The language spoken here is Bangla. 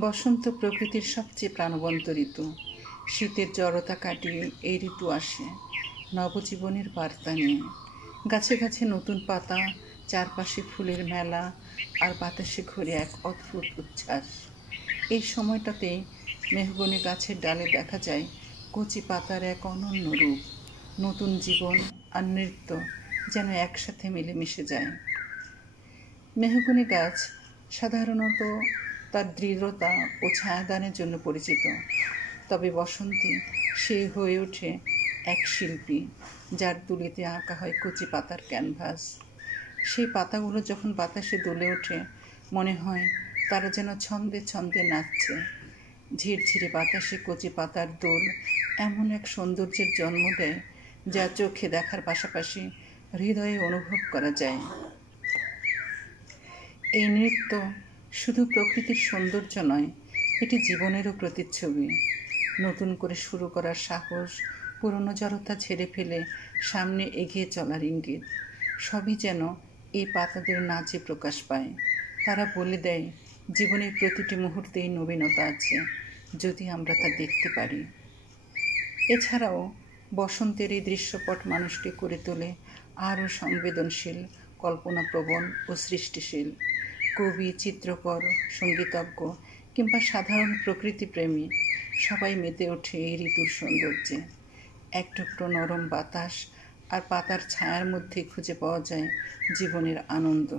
বসন্ত প্রকৃতির সবচেয়ে প্রাণবন্ত ঋতু। শীতের জড়তা কাটিয়ে এই ঋতু আসে নবজীবনের বার্তা নিয়ে। গাছে গাছে নতুন পাতা, চারপাশে ফুলের মেলা, আর বাতাসে ঘুরে এক অদ্ভুত উচ্ছ্বাস। এই সময়টাতে মেহগনি গাছের ডালে দেখা যায় কচি পাতার এক অনন্য রূপ। নতুন জীবন আর নৃত্য যেন একসাথে মিলেমিশে যায়। মেহগনি গাছ সাধারণত তার দৃঢ়তা ও ছায়াদানের জন্য পরিচিত, তবে বসন্তে সে হয়ে ওঠে এক শিল্পী, যার তুলিতে আঁকা হয় কচি পাতার ক্যানভাস। সেই পাতাগুলো যখন বাতাসে দুলে ওঠে, মনে হয় তারা যেন ছন্দে ছন্দে নাচছে। ঝিরঝিরে বাতাসে কচি পাতার দোল এমন এক সৌন্দর্যের জন্ম দেয়, যা চোখে দেখার পাশাপাশি হৃদয়ে অনুভব করা যায়। এই নৃত্য শুধু প্রকৃতির সৌন্দর্য নয়, এটি জীবনেরও প্রতিচ্ছবি। নতুন করে শুরু করার সাহস, পুরনো জড়তা ছেড়ে ফেলে সামনে এগিয়ে চলার ইঙ্গিত, সবই যেন এই পাতাদের নাচে প্রকাশ পায়। তারা বলে দেয়, জীবনের প্রতিটি মুহূর্তেই নবীনতা আছে, যদি আমরা তা দেখতে পারি। এছাড়াও বসন্তের এই দৃশ্যপট মানুষকে করে তোলে আরও সংবেদনশীল, কল্পনাপ্রবণ ও সৃষ্টিশীল। কবি, চিত্রকর, সঙ্গীতজ্ঞ কিংবা সাধারণ প্রকৃতিপ্রেমী সবাই মেতে ওঠে এই ঋতুর সৌন্দর্যে। এক টুকরো নরম বাতাস আর পাতার ছায়ার মধ্যে খুঁজে পাওয়া যায় জীবনের আনন্দ।